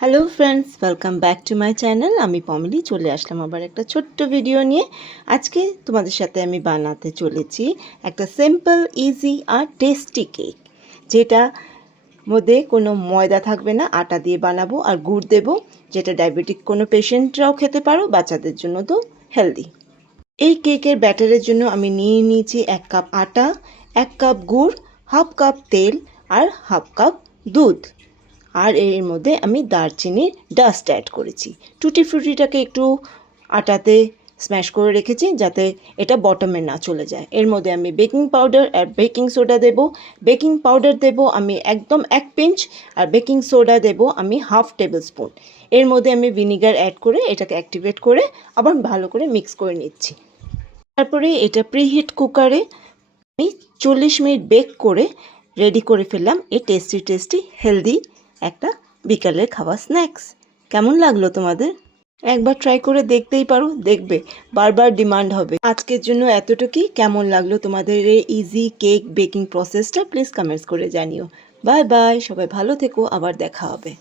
Hello friends, welcome back to my channel. আমি পমিলি চলে আসলাম আবার একটা ছোট্ট ভিডিও নিয়ে। আজকে তোমাদের সাথে আমি বানাতে চলেছি একটা সিম্পল, ইজি আর টেস্টি কেক, যেটা মধ্যে কোনো ময়দা থাকবে না। আটা দিয়ে বানাবো আর গুড় দেবো, যেটা ডায়াবেটিক কোনো পেশেন্টরাও খেতে পারো, বাচ্চাদের জন্য তো হেলদি। এই কেকের ব্যাটারের জন্য আমি নিয়ে নিয়েছি 1 কাপ আটা, 1 কাপ গুড়, হাফ কাপ তেল আর হাফ কাপ দুধ। আর এর মধ্যে আমি দারচিনির ডাস্ট অ্যাড করেছি। টুটি ফ্রুটিটাকে একটু আটাতে স্ম্যাশ করে রেখেছি যাতে এটা বটমে না চলে যায়। এর মধ্যে আমি বেকিং পাউডার আর বেকিং সোডা দেব। বেকিং পাউডার দেব আমি একদম 1 পিঞ্চ, আর বেকিং সোডা দেব আমি হাফ টেবিল স্পুন। এর মধ্যে আমি ভিনিগার অ্যাড করে এটাকে অ্যাক্টিভেট করে আবার ভালো করে মিক্স করে নিচ্ছি। তারপরে এটা প্রিহিট কুকারে আমি 40 মিনিট বেক করে রেডি করে ফেললাম এই টেস্টি হেলদি একটা বিকালের খাওয়া স্ন্যাক্স। কেমন লাগলো তোমাদের? একবার ট্রাই করে দেখতেই পারো, দেখবে বারবার ডিমান্ড হবে। আজকের জন্য এতটুকুই। কেমন লাগলো তোমাদের এই ইজি কেক বেকিং প্রসেসটা প্লিজ কমেন্টস করে জানিও। বাই বাই, সবাই ভালো থেকো, আবার দেখা হবে।